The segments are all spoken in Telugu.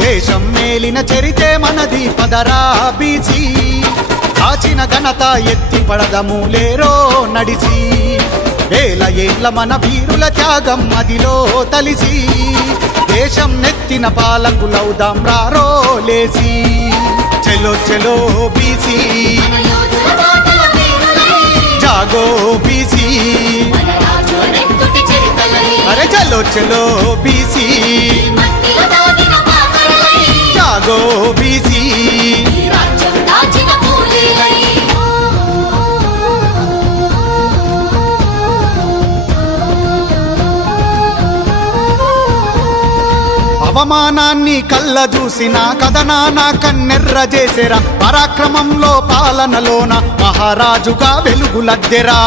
దేశం మేలిన చరితే మనది పదరా బీసీ కాచిన ఘనత ఎత్తి పడదము లేరో నడిసి వేల ఏళ్ల మన వీరుల త్యాగం మదిలో తలిసి దేశం నెత్తిన పాలకులవుదాం రారో లేసి చెలో చెలో బీసీ జాగో బీసీ అరే చలో చలో బీసీ జాగో బీసీ అవమానాన్ని కళ్ళ చూసిన కథనాన కన్నెర్ర చేసెరా పరాక్రమంలో పాలనలోన మహారాజుగా వెలుగులద్దెరా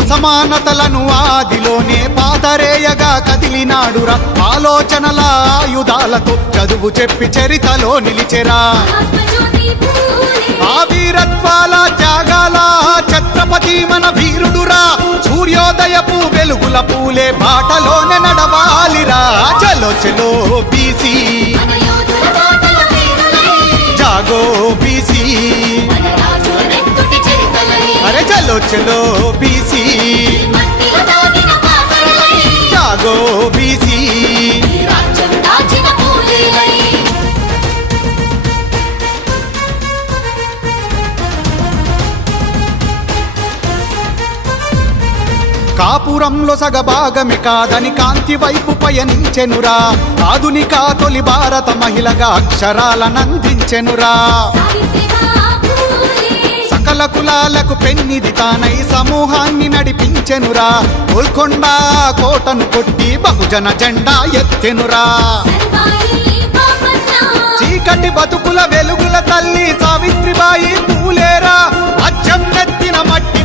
అసమానతలను ఆదిలోనే పాదరేయగా కదిలినాడురా ఆలోచనల ఆయుధాలతో చదువు చెప్పి చరితలో నిలిచెరా ఆ వీరత్వాల త్యాగాల ఛత్రపతి మన వీరుడురా సూర్యోదయపు వెలుగుల పూలే బాటలోనే నడవాలిరా చలో చలో బీసీ జాగో బీసీ అరే చలో చలో బీసీ జాగో బీసీ కాపురంలో సగభాగమే కాదని కాంతి వైపు పయనించెనురా ఆధునిక తొలి భారత మహిళగా అక్షరాలనందించెనురా సకల కులాలకు పెన్నిది తానై సమూహాన్ని నడిపించెనురా గోల్కొండ కోటను కొట్టి బహుజన జెండా ఎత్తెనురా చీకటి బతుకుల వెలుగుల తల్లి సావిత్రిబాయి పూలేరా అచ్చం నెత్తిన మట్టి